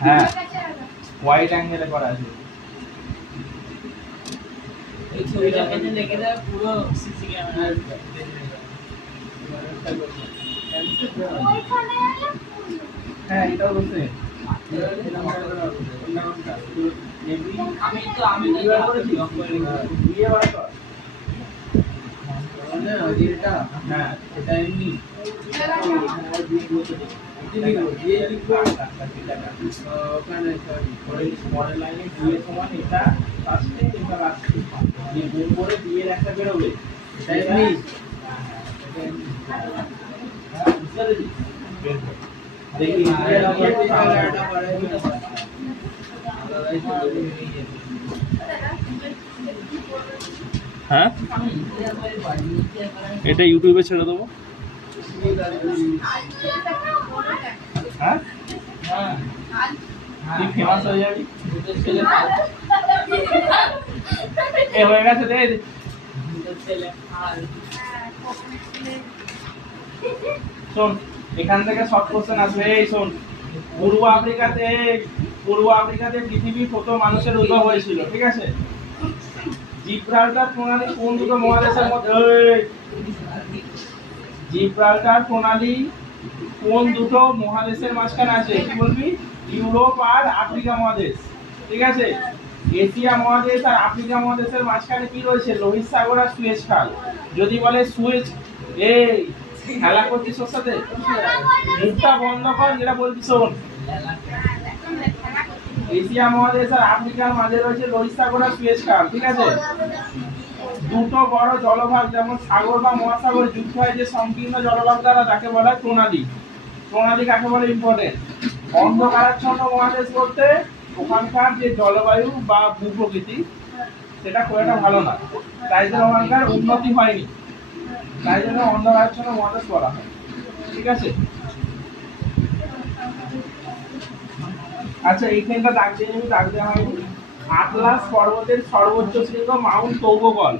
হ্যাঁ হোয়াইট অ্যাঙ্গেলে করা আছে এই ছবিটা পেছনে রেখে দাও পুরো সিসি ক্যামেরা হ্যাঁ এটাও বলছে আমি এবার করেছি দিয়ে বার কর না এটা হ্যাঁ এটা এমনি ওখানে পরের লাইনে দিয়ে সমান এটা ফার্স্টে এটা লাস্টে দিয়ে গুণ করে দিয়ে একটা বেরোবে এটা এমনি দেখি হ্যাঁ এটা ইউটিউবে ছেড়ে দেবো হ্যাঁ তুই ফেমাস হয়ে যাবি এ হয়ে গেছে রে শোন এখান থেকে শর্ট কোশ্চেন আসবে এই শোন পূর্ব আফ্রিকাতে পৃথিবীর প্রথম মানুষের উদ্ভব হয়েছিল ঠিক আছে জিব্রাল্টার প্রণালী কোন দুটো মহাদেশের মধ্যে জিব্রাল্টার প্রণালী কোন দুটো মহাদেশের মাঝখানে আছে কি বলবি ইউরোপ আর আফ্রিকা মহাদেশ ঠিক আছে এশিয়া মহাদেশ আর আফ্রিকা মহাদেশের মাঝখানে কি রয়েছে লোহিত সাগর আর সুয়েজ খাল যদি বলে সুয়েজ এই খেলা করছিস ওর সাথে মুখটা বন্ধ কর যেটা বলছিস শোন এশিয়া মহাদেশ আর আফ্রিকার মাঝে রয়েছে লোহিত সাগর আর সুয়েজ খাল ঠিক আছে দুটো বড় জলভাগ যেমন সাগর বা মহাসাগর যুক্ত হয় যে সংকীর্ণ জলভাগ দ্বারা তাকে বলা হয় প্রণালী কাকে বলে ইম্পর্টেন্ট অন্ধকারাচ্ছন্ন মহাদেশ বলতে ওখানকার যে জলবায়ু বা ভূপ্রকৃতি সেটা খুব একটা ভালো না তাই জন্য ওখানকার উন্নতি হয়নি তাই জন্য অন্ধকারাচ্ছন্ন মহাদেশ বলা হয় ঠিক আছে আচ্ছা এইখানটা দাগ দিয়ে নিবি দাগ দেওয়া হয়নি আটলাস পর্বতের সর্বোচ্চ শৃঙ্গ মাউন্ট তৌবকল